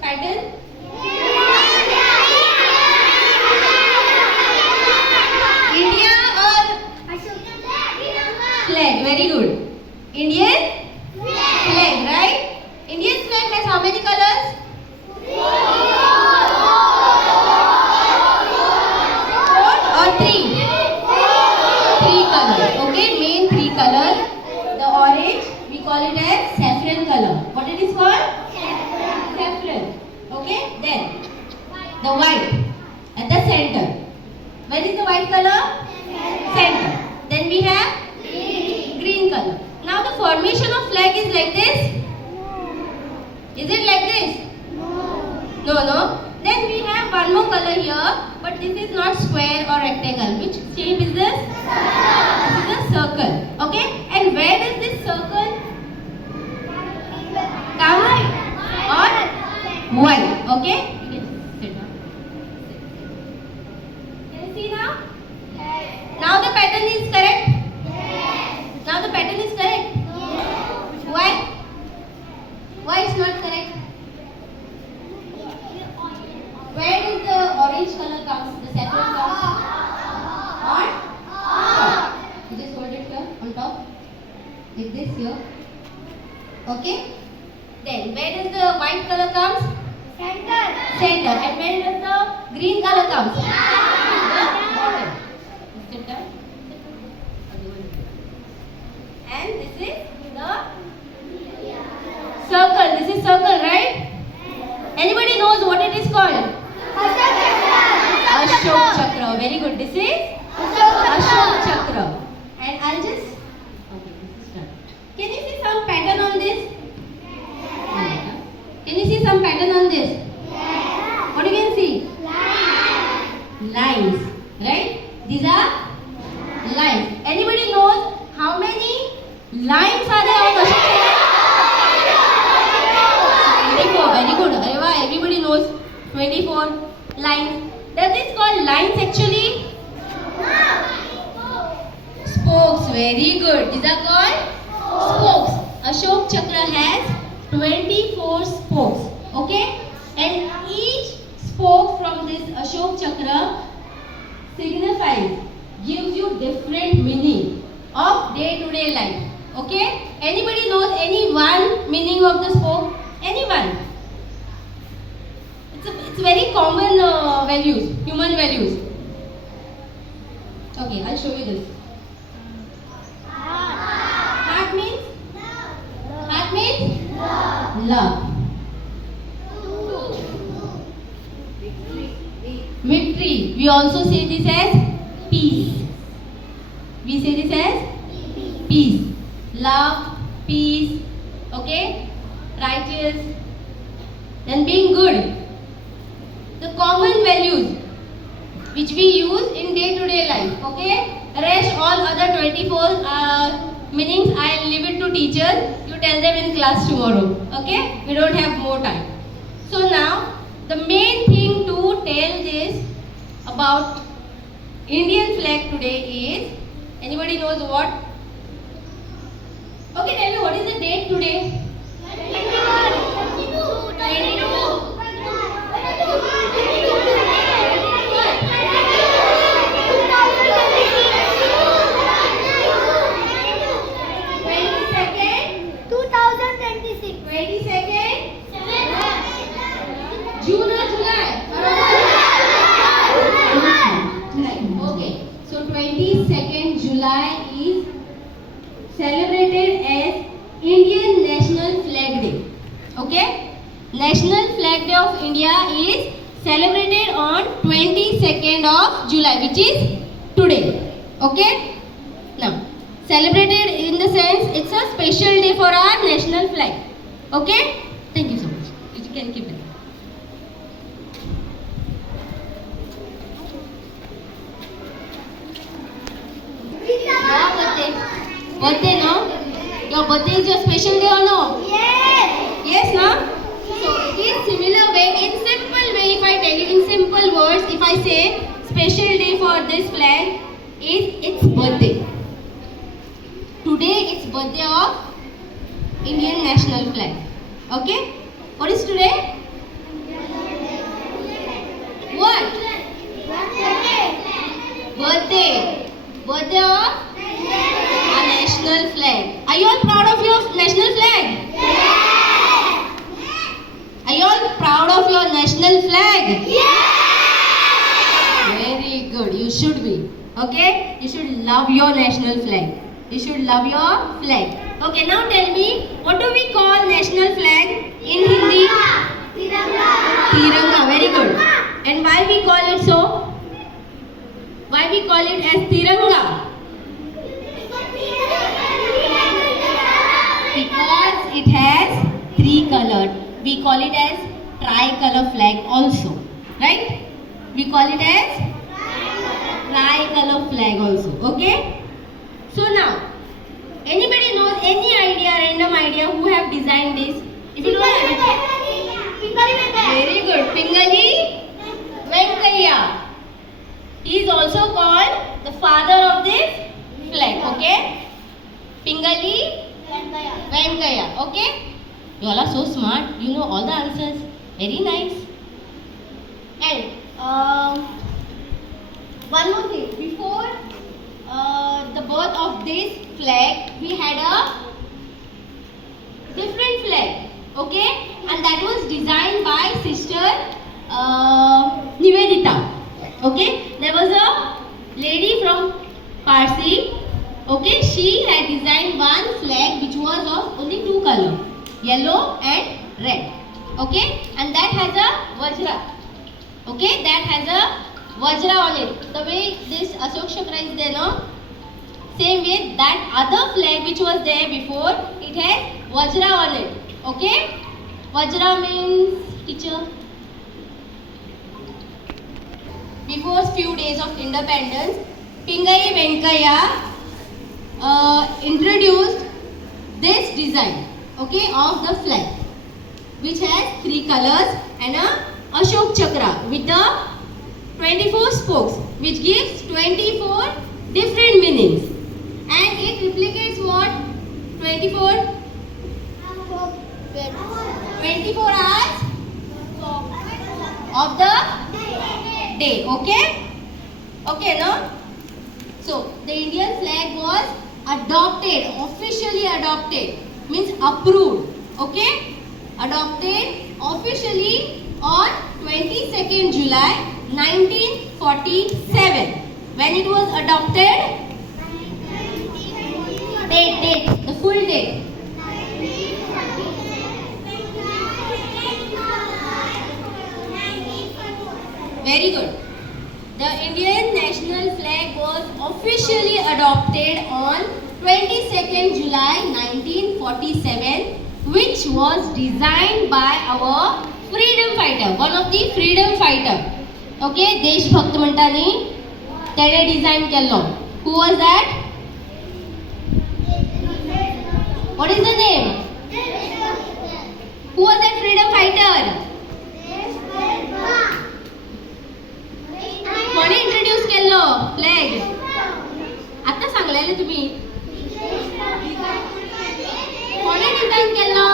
pattern? India or flag? Very good. Indian flag, right? Indian flag has how many colors? Four or three? Three colors. Okay, main three colors. The orange, we call it as saffron color. What it is called? Saffron. Okay, then the white at the center. Where is the white color? Center. Then we have green color. Now the formation of flag is like this. Is it like this? No, no. Then we have one more color here, but this is not square or rectangle. Which shape is this? This is a circle. Okay? And where does this circle come on? White. Okay? You can sit down. Can you see now? Now the pattern is correct? Now the pattern is correct? Why? Why it's not correct? Where does the orange color comes? The saffron comes on top. You just hold it here on top, like this here. Okay. Then where does the white color comes? Center. And where does the green color comes? The bottom. Sit down. And this is the circle. This is circle, right? Anybody knows what it is called? Ashok Chakra. Very good. This is Ashok Chakra. And I'll just... Okay, this is done. Can you see some pattern on this? Can you see some pattern on this? What you can see? Lines. Right? These are lines. Anybody knows how many lines are there on Ashok Chakra? 24. Very good. Everybody knows 24 lines. That is called lines actually? Spokes. Very good. These are called spokes. Ashok Chakra has 24 spokes. Okay? And each spoke from this Ashok Chakra signifies, gives you different meaning of day-to-day life. Okay? Anybody knows any one meaning of the spoke? Anyone? It's very common values, human values. Okay, I'll show you this. Heart means? Heart means? Love. Victory. We also say this as peace. We say this as peace. Love, peace, okay? Righteous. Then being good. The common values which we use in day-to-day life, okay? Rest all other 24 meanings I'll leave it to teachers. You tell them in class tomorrow, okay? We don't have more time. So now, the main thing to tell this about Indian flag today is, anybody knows what? Okay, tell me what is the date today? 22nd June or July? July. Okay. So 22nd July is celebrated as Indian National Flag Day. Okay? National Flag Day of India is celebrated on 22nd of July, which is today. Okay? Now, celebrated in the sense it's a special day for our national flag. Okay? Thank you so much. You can keep it. Your birthday. Birthday, no? Your birthday is your special day or no? Yes. Yes, no? So, in similar way, in simple way, if I tell you in simple words, if I say special day for this flag is its birthday. Today it's birthday of Indian national flag. Okay? What is today? your national flag? Very good. You should be. Okay? You should love your national flag. You should love your flag. Okay, now tell me, what do we call national flag in Hindi? Tiranga. Very good. And why we call it so? Why we call it as Tiranga? Because it has three colors. We call it as tricolor flag also. Right? We call it as tricolor flag also. Okay? So now, anybody knows any idea, random idea who have designed this? If you don't have it, very good. Pingali Venkaiah. He is also called the father of this flag. Okay? Pingali Venkaiah. Okay? You all are so smart. You know all the answers. Very nice. And one more thing. Before the birth of this flag, we had a different flag. Okay? And that was designed by sister Nivedita. Okay? There was a lady from Parsi. Okay? She had designed one flag which was of only two colors, yellow and red. Okay? And that has a vajra. Okay? That has a vajra on it. The way this Ashok Chakra is there, no? Same way that other flag which was there before, it has vajra on it. Okay? Vajra means, teacher? Before few days of independence, Pingali Venkaiah introduced this design, okay, of the flag, which has three colors and a Ashok Chakra with the 24 spokes, which gives 24 different meanings. And it replicates what? 24 hours of the day. Okay? Okay, no? So, the Indian flag was adopted, officially adopted, means approved. Okay? Adopted officially on 22nd July 1947. When it was adopted? Date, the full date. Very good. The Indian national flag was officially adopted on 22nd July 1947, which was designed by our freedom fighter, one of the freedom fighter. Okay, Deshbhakt Mantani, tene design kello. Who was that? What is the name? Who was that freedom fighter? कोणी introduce केल्लो flag? आता सांगलेले तुम्ही. कोणी design केल्लो?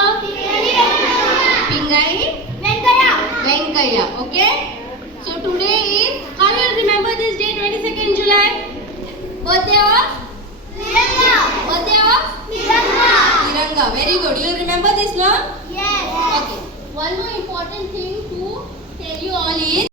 Pingali Venkaiah. Okay? So today is, how you will remember this day, 22nd July? Birthday of? Birthday of? Tiranga. Very good. You will remember this, no? Yes. Okay. One more important thing to tell you all is,